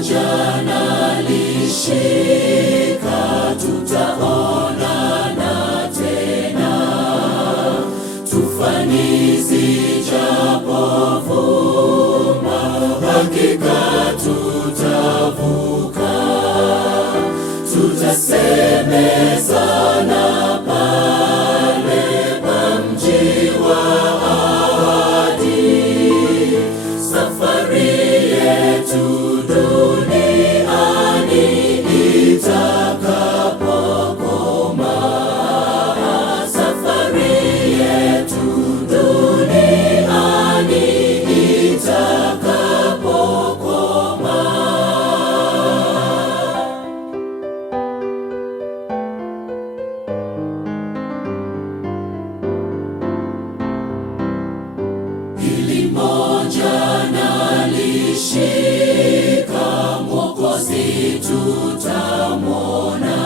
moja nalishika, tutaonana tena. Tufani zijapovuma, hakika tutavuka. Tutasemezana pale pa mji wa ahadi. Safari yetu duniani itakapokoma. Safari yetu duniani itakapokoma. Hili moja nalishika, Mwokozi tutamwona.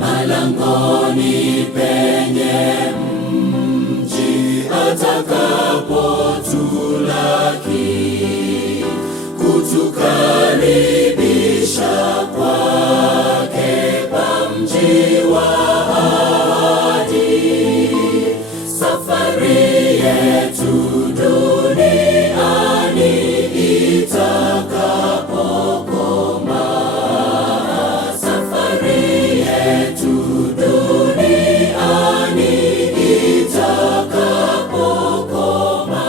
Malangoni penye mji atakapotulaki, kutukaribisha kwake pa mji wa ahadi. Safari yetu duniani itakapokoma. Safari yetu duniani itakapokoma.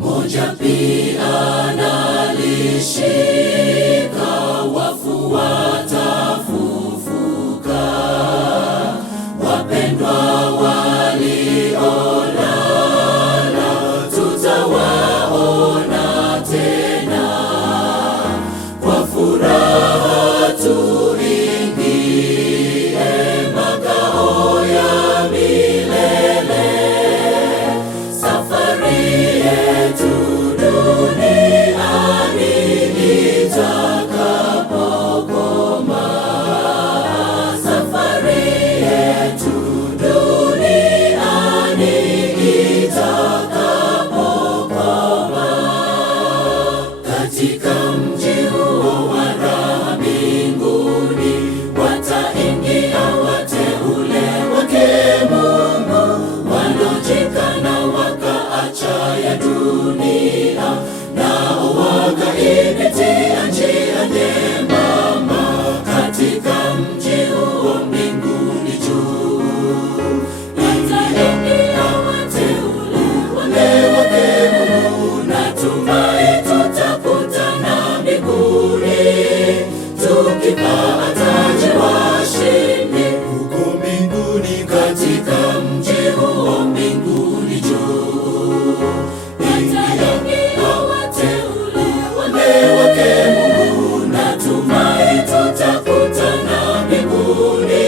Moja pia nalishika, wafu watafufuka. Wapendwa waliolala, tutawaona tena. Kwa furaha tuingie makao ya milele. Safari yetu duniani itakapokoma. Safari yetu duniani itakapokoma. Katika mji huo wa raha mbinguni, wataingia wateule wake Mungu, waliojikana wakaacha ya dunia, nao wakaipitia njia nyembamba. Katika mji huo mbinguni juu, wataingia wateule wake Mungu. Natumai tutakutana mbinguni, tukipaa taji washindi huko mbinguni. Katika mji huo mbinguni juu, wataingia wateule wake Mungu. Natumai tutakutana mbinguni.